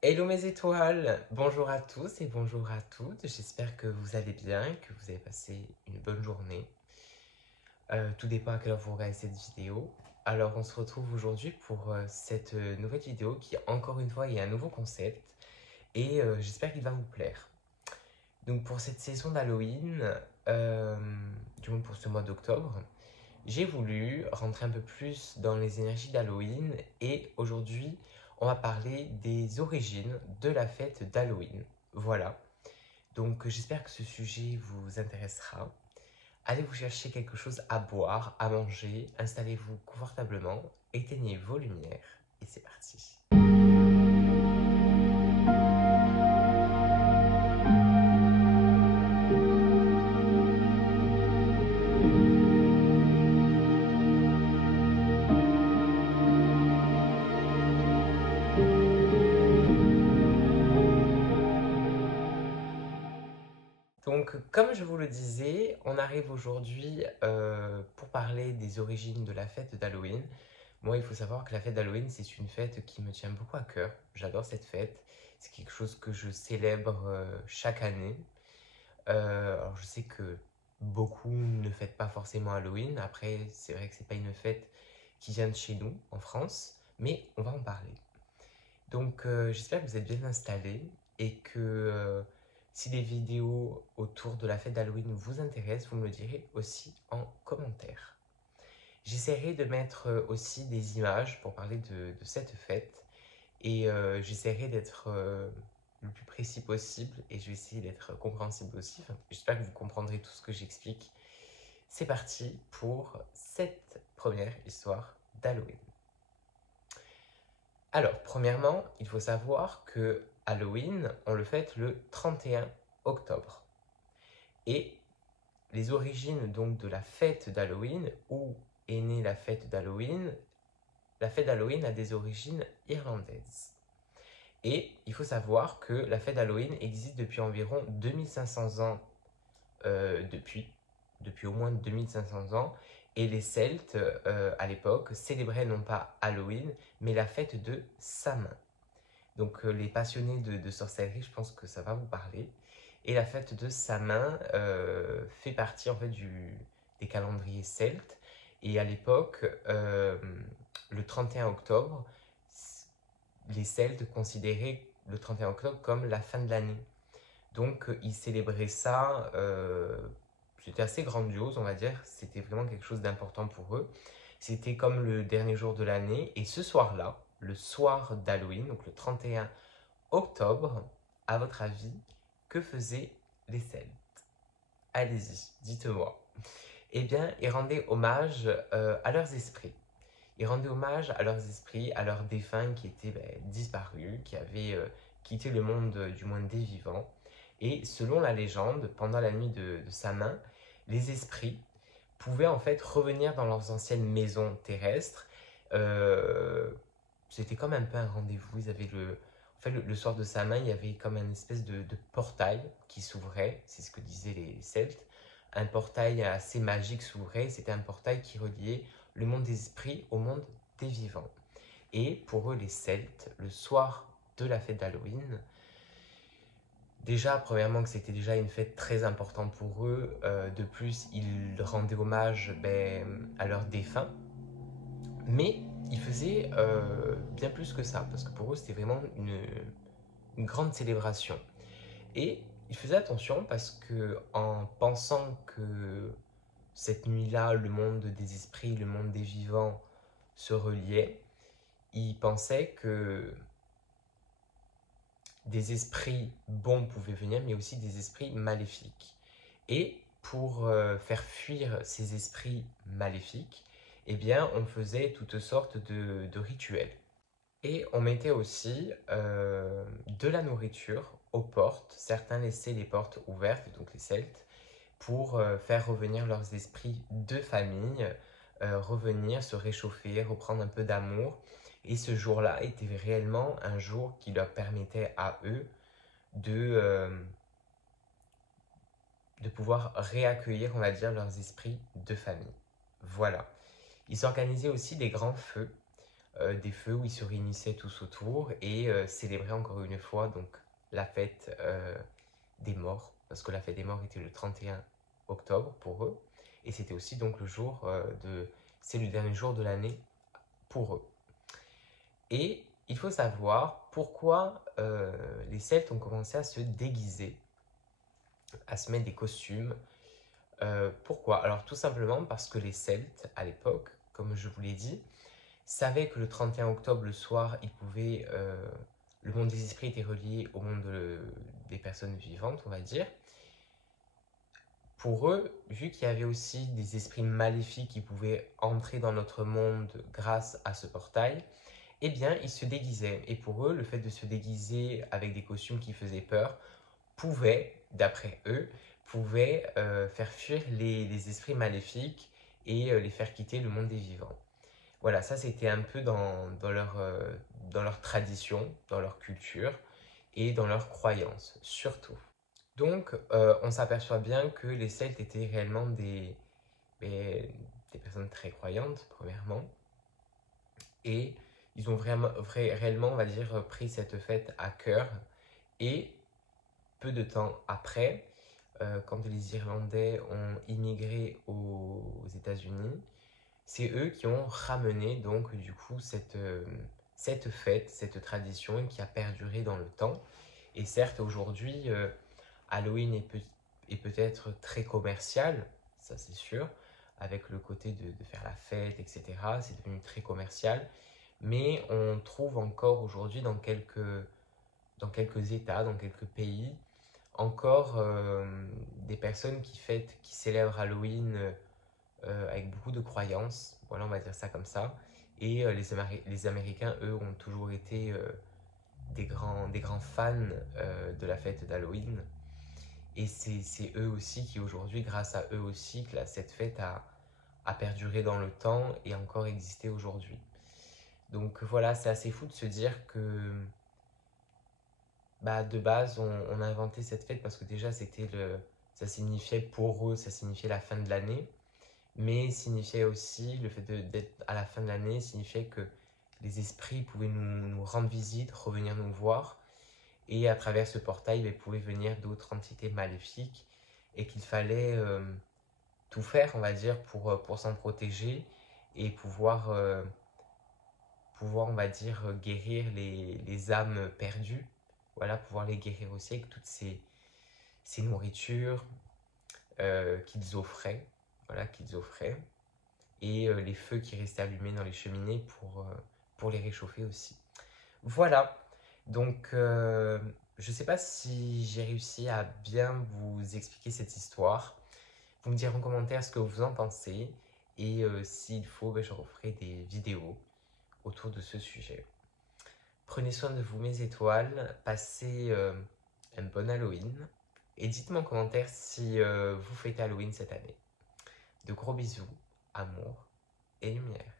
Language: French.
Hello mes étoiles, bonjour à tous et bonjour à toutes, j'espère que vous allez bien, que vous avez passé une bonne journée. Tout dépend à quelle heure vous regardez cette vidéo. Alors on se retrouve aujourd'hui pour cette nouvelle vidéo qui encore une fois est un nouveau concept et j'espère qu'il va vous plaire. Donc pour cette saison d'Halloween, euh, du moins pour ce mois d'octobre, j'ai voulu rentrer un peu plus dans les énergies d'Halloween et aujourd'hui, on va parler des origines de la fête d'Halloween. Voilà. Donc j'espère que ce sujet vous intéressera. Allez vous chercher quelque chose à boire, à manger, installez-vous confortablement, éteignez vos lumières et c'est parti. Donc, comme je vous le disais, on arrive aujourd'hui pour parler des origines de la fête d'Halloween. Moi, il faut savoir que la fête d'Halloween, c'est une fête qui me tient beaucoup à cœur. J'adore cette fête. C'est quelque chose que je célèbre chaque année. Alors, je sais que beaucoup ne fêtent pas forcément Halloween. Après, c'est vrai que c'est pas une fête qui vient de chez nous, en France, mais on va en parler. Donc, j'espère que vous êtes bien installés et que si les vidéos autour de la fête d'Halloween vous intéressent, vous me le direz aussi en commentaire. J'essaierai de mettre aussi des images pour parler de cette fête et j'essaierai d'être le plus précis possible et je vais essayer d'être compréhensible aussi. Enfin, j'espère que vous comprendrez tout ce que j'explique. C'est parti pour cette première histoire d'Halloween. Alors, premièrement, il faut savoir que Halloween, on le fête le 31 octobre. Et les origines donc de la fête d'Halloween, où est née la fête d'Halloween a des origines irlandaises. Et il faut savoir que la fête d'Halloween existe depuis environ 2500 ans, depuis au moins 2500 ans. Et les Celtes, à l'époque, célébraient non pas Halloween, mais la fête de Samhain. Donc les passionnés de sorcellerie, je pense que ça va vous parler. Et la fête de Samhain fait partie en fait des calendriers celtes. Et à l'époque, le 31 octobre, les Celtes considéraient le 31 octobre comme la fin de l'année. Donc ils célébraient ça, c'était assez grandiose on va dire, c'était vraiment quelque chose d'important pour eux. C'était comme le dernier jour de l'année et ce soir-là, le soir d'Halloween, donc le 31 octobre, à votre avis, que faisaient les Celtes? Allez-y, dites-moi. Eh bien, ils rendaient hommage à leurs esprits. Ils rendaient hommage à leurs esprits, à leurs défunts qui étaient disparus, qui avaient quitté le monde du moins des vivants. Et selon la légende, pendant la nuit de Samhain, les esprits pouvaient en fait revenir dans leurs anciennes maisons terrestres. Euh, C'était comme un peu un rendez-vous. Ils avaient en fait, le soir de Samhain, il y avait comme une espèce de portail qui s'ouvrait. C'est ce que disaient les Celtes. Un portail assez magique s'ouvrait. C'était un portail qui reliait le monde des esprits au monde des vivants. Et pour eux, les Celtes, le soir de la fête d'Halloween, déjà, premièrement, que c'était déjà une fête très importante pour eux. De plus, ils rendaient hommage à leurs défunts. Mais ils faisaient bien plus que ça, parce que pour eux, c'était vraiment une grande célébration. Et ils faisaient attention parce que en pensant que cette nuit-là, le monde des esprits, le monde des vivants se reliaient, ils pensaient que des esprits bons pouvaient venir, mais aussi des esprits maléfiques. Et pour faire fuir ces esprits maléfiques, eh bien, on faisait toutes sortes de rituels. Et on mettait aussi de la nourriture aux portes. Certains laissaient les portes ouvertes, donc les Celtes, pour faire revenir leurs esprits de famille, revenir, se réchauffer, reprendre un peu d'amour. Et ce jour-là était réellement un jour qui leur permettait à eux de, euh, de pouvoir réaccueillir, on va dire, leurs esprits de famille. Voilà. Ils organisaient aussi des grands feux des feux où ils se réunissaient tous autour et célébraient encore une fois donc, la fête des morts, parce que la fête des morts était le 31 octobre pour eux, et c'était aussi donc le jour c'est le dernier jour de l'année pour eux. Et il faut savoir pourquoi les Celtes ont commencé à se déguiser, à se mettre des costumes. Pourquoi? Alors tout simplement parce que les Celtes, à l'époque, comme je vous l'ai dit, savaient que le 31 octobre, le soir, le monde des esprits était relié au monde des personnes vivantes, on va dire. Pour eux, vu qu'il y avait aussi des esprits maléfiques qui pouvaient entrer dans notre monde grâce à ce portail, eh bien, ils se déguisaient. Et pour eux, le fait de se déguiser avec des costumes qui faisaient peur pouvait, d'après eux, faire fuir les esprits maléfiques et les faire quitter le monde des vivants. Voilà, ça c'était un peu dans leur tradition, dans leur culture et dans leurs croyances, surtout. Donc, on s'aperçoit bien que les Celtes étaient réellement des personnes très croyantes, premièrement, et ils ont réellement, on va dire, pris cette fête à cœur. Et peu de temps après, quand les Irlandais ont immigré aux États-Unis, c'est eux qui ont ramené donc du coup cette fête, cette tradition qui a perduré dans le temps. Et certes, aujourd'hui, Halloween est peut-être très commercial, ça c'est sûr, avec le côté de faire la fête, etc. C'est devenu très commercial, mais on trouve encore aujourd'hui dans quelques États, dans quelques pays, encore des personnes qui célèbrent Halloween avec beaucoup de croyances, voilà, on va dire ça comme ça. Et les Américains, eux, ont toujours été des grands fans de la fête d'Halloween. Et c'est eux aussi qui aujourd'hui, grâce à eux aussi, que cette fête a perduré dans le temps et a encore existé aujourd'hui. Donc voilà, c'est assez fou de se dire que bah, de base, on a inventé cette fête parce que déjà, ça signifiait pour eux, ça signifiait la fin de l'année. Mais signifiait aussi, le fait d'être à la fin de l'année, signifiait que les esprits pouvaient nous rendre visite, revenir nous voir. Et à travers ce portail, il pouvait venir d'autres entités maléfiques et qu'il fallait tout faire, on va dire, pour s'en protéger et pouvoir, on va dire, guérir les âmes perdues. Voilà, pouvoir les guérir aussi avec toutes ces nourritures qu'ils offraient. Voilà, qu'ils offraient. Et les feux qui restaient allumés dans les cheminées pour les réchauffer aussi. Voilà, donc je ne sais pas si j'ai réussi à bien vous expliquer cette histoire. Vous me direz en commentaire ce que vous en pensez et s'il faut, ben, je referai des vidéos autour de ce sujet. Prenez soin de vous mes étoiles, passez un bon Halloween et dites-moi en commentaire si vous fêtez Halloween cette année. De gros bisous, amour et lumière.